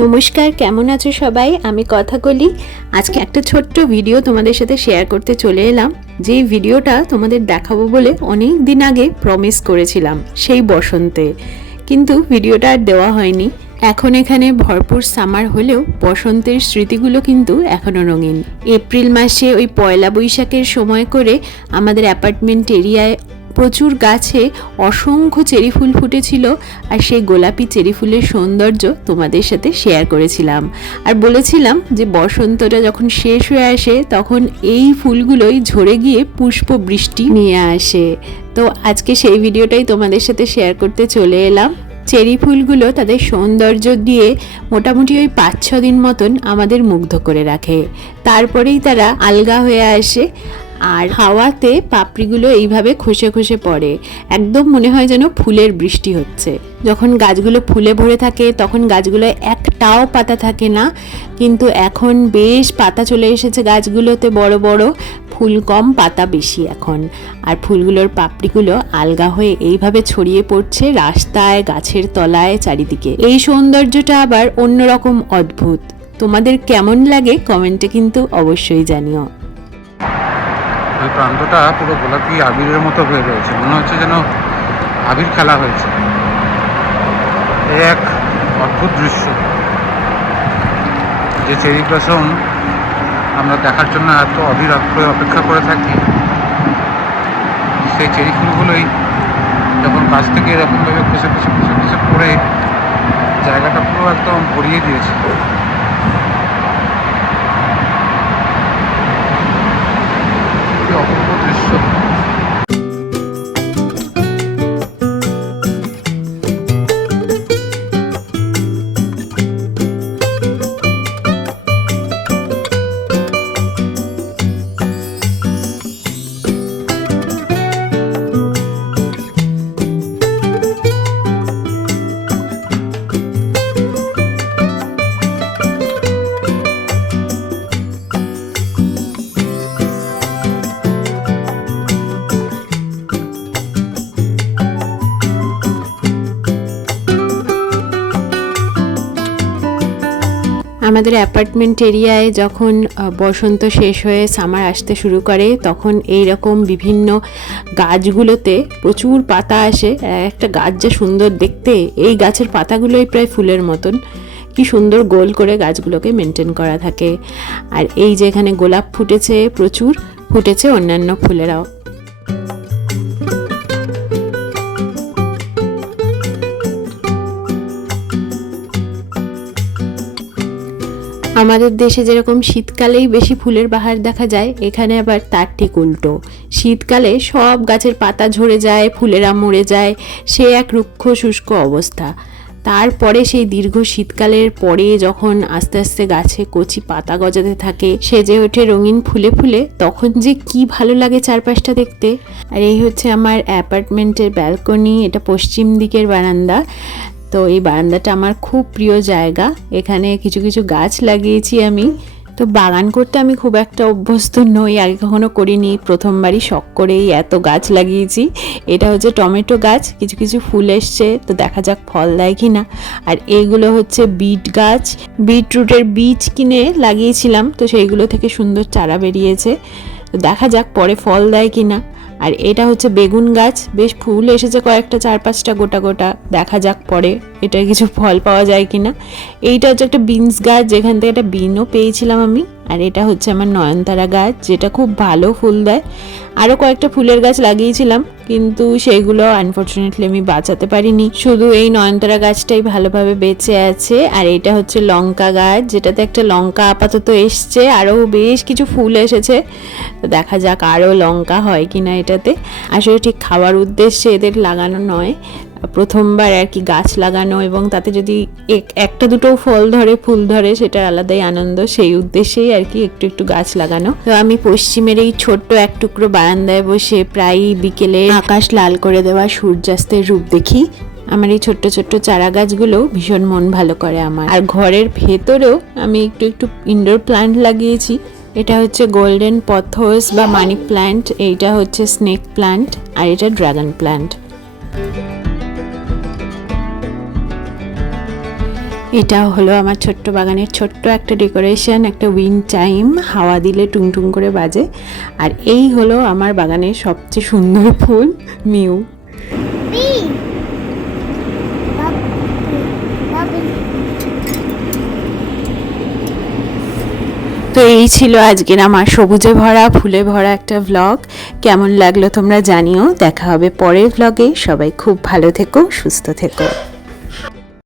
নমস্কার, কেমন আছো সবাই? আমি কথা বলি। আজকে একটা ছোট্ট ভিডিও তোমাদের সাথে শেয়ার করতে চলে এলাম। যে ভিডিওটা তোমাদের দেখাবো বলে অনেক দিন আগে প্রমিস করেছিলাম, সেই বসন্তে, কিন্তু ভিডিওটা আর দেওয়া হয়নি। এখন এখানে ভরপুর সামার হলেও বসন্তের স্মৃতিগুলো কিন্তু এখনও রঙিন। এপ্রিল মাসে ওই পয়লা বৈশাখের সময় করে আমাদের অ্যাপার্টমেন্ট এরিয়ায় প্রচুর গাছে অসংখ্য চেরি ফুল ফুটেছিল, আর সেই গোলাপি চেরি ফুলের সৌন্দর্য তোমাদের সাথে শেয়ার করেছিলাম। আর বলেছিলাম যে বসন্তটা যখন শেষ হয়ে আসে তখন এই ফুলগুলোই ঝরে গিয়ে পুষ্প বৃষ্টি নিয়ে আসে। তো আজকে সেই ভিডিওটাই তোমাদের সাথে শেয়ার করতে চলে এলাম। চেরি ফুলগুলো তাদের সৌন্দর্য দিয়ে মোটামুটি ওই 5-6 দিন মতন আমাদের মুগ্ধ করে রাখে, তারপরেই তারা আলগা হয়ে আসে। আর হাওয়াতে পাপড়িগুলো এইভাবে খসে খসে পড়ে, একদম মনে হয় যেন ফুলের বৃষ্টি হচ্ছে। যখন গাছগুলো ফুলে ভরে থাকে তখন গাছগুলোয় একটাও পাতা থাকে না, কিন্তু এখন বেশ পাতা চলে এসেছে গাছগুলোতে, বড় বড় ফুল কম, পাতা বেশি এখন। আর ফুলগুলোর পাপড়িগুলো আলগা হয়ে এইভাবে ছড়িয়ে পড়ছে রাস্তায়, গাছের তলায়, চারিদিকে। এই সৌন্দর্যটা আবার অন্যরকম অদ্ভুত। তোমাদের কেমন লাগে কমেন্টে কিন্তু অবশ্যই জানিও। ওই প্রান্তটা পুরো গোলাপি আবিরের মতো হয়ে রয়েছে, মনে হচ্ছে যেন আবির খেলা হয়েছে। এক অদ্ভুত দৃশ্য, যে চেরি ব্লসম আমরা দেখার জন্য এত অধীর আগ্রহে অপেক্ষা করে থাকি, সেই চেরি ফুলগুলোই যখন গাছ থেকে এরকমভাবে খসে খসে খসে খসে পড়ে জায়গাটা পুরো একদম ভরিয়ে দিয়েছে। অপূর্ব দৃশ্য। আমাদের অ্যাপার্টমেন্ট এরিয়ায় যখন বসন্ত শেষ হয়ে সামার আসতে শুরু করে তখন এই রকম বিভিন্ন গাছগুলোতে প্রচুর পাতা আসে। একটা গাছ যা সুন্দর দেখতে, এই গাছের পাতাগুলোই প্রায় ফুলের মতন, কি সুন্দর গোল করে গাছগুলোকে মেনটেন করা থাকে। আর এই যে এখানে গোলাপ ফুটেছে, প্রচুর ফুটেছে অন্যান্য ফুলেরাও। আমাদের দেশে যেরকম শীতকালেই বেশি ফুলের বাহার দেখা যায়, এখানে আবার তার ঠিক উল্টো। শীতকালে সব গাছের পাতা ঝরে যায়, ফুলেরা মরে যায়, সে এক রুক্ষ শুষ্ক অবস্থা। তারপরে সেই দীর্ঘ শীতকালের পরে যখন আস্তে আস্তে গাছে কচি পাতা গজাতে থাকে, সেজে ওঠে রঙিন ফুলে ফুলে, তখন যে কি ভালো লাগে চারপাশটা দেখতে। আর এই হচ্ছে আমার অ্যাপার্টমেন্টের ব্যালকনি, এটা পশ্চিম দিকের বারান্দা। তো এই বারান্দাটা আমার খুব প্রিয় জায়গা, এখানে কিছু কিছু গাছ লাগিয়েছি আমি। তো বাগান করতে আমি খুব একটা অভ্যস্ত নই, আগে কখনো করিনি, প্রথমবারই শখ করেই এত গাছ লাগিয়েছি। এটা হচ্ছে টমেটো গাছ, কিছু কিছু ফুল এসছে, তো দেখা যাক ফল দেয় কি না। আর এইগুলো হচ্ছে বিট গাছ, বিটরুটের বীজ কিনে লাগিয়েছিলাম, তো সেইগুলো থেকে সুন্দর চারা বেরিয়েছে, তো দেখা যাক পরে ফল দেয় কি না। আর এটা হচ্ছে বেগুন গাছ, বেশ ফুল এসেছে কয়েকটা, 4-5টা গোটা গোটা, দেখা যাক পরে এটা কিছু ফল পাওয়া যায় কিনা। এইটা হচ্ছে একটা বিনস গাছ, যেখান থেকে একটা বিনও পেয়েছিলাম আমি। আর এটা হচ্ছে আমার নয়নতারা গাছ, যেটা খুব ভালো ফুল দেয়। আরও কয়েকটা ফুলের গাছ লাগিয়েছিলাম, কিন্তু সেইগুলো আনফর্চুনেটলি আমি বাঁচাতে পারিনি, শুধু এই নয়নতারা গাছটাই ভালোভাবে বেঁচে আছে। আর এটা হচ্ছে লঙ্কা গাছ, যেটাতে একটা লঙ্কা আপাতত এসছে, আরও বেশ কিছু ফুল এসেছে, তো দেখা যাক আরও লঙ্কা হয় কিনা এটাতে। আসলে ঠিক খাওয়ার উদ্দেশ্যে এদের লাগানো নয়, প্রথমবার আর কি গাছ লাগানো, এবং তাতে যদি একটা দুটো ফল ধরে, ফুল ধরে, সেটা আলাদাই আনন্দ, সেই উদ্দেশ্যেই আর কি একটু একটু গাছ লাগানো। তো আমি পশ্চিমের এই ছোট্ট এক টুকরো বারান্দায় বসে প্রায়ই বিকেলে আকাশ লাল করে দেওয়া সূর্যাস্তের রূপ দেখি। আমার এই ছোট্ট ছোট্ট চারা গাছগুলো ভীষণ মন ভালো করে আমার। আর ঘরের ভেতরেও আমি একটু একটু ইনডোর প্ল্যান্ট লাগিয়েছি। এটা হচ্ছে গোল্ডেন পথস বা মানি প্ল্যান্ট, এইটা হচ্ছে স্নেক প্ল্যান্ট, আর এটা ড্রাগন প্ল্যান্ট। এটাও হলো আমার ছোট্ট বাগানের ছোট্ট একটা ডেকোরেশন, একটা উইন্ড চাইম, হাওয়া দিলে টুংটুং করে বাজে। আর এই হলো আমার বাগানের সবচেয়ে সুন্দর ফুল মিউ। তো এই ছিল আজকের আমার সবুজে ভরা ফুলে ভরা একটা ভ্লগ। কেমন লাগলো তোমরা জানিও। দেখা হবে পরের ভ্লগে। সবাই খুব ভালো থেকো, সুস্থ থেকো।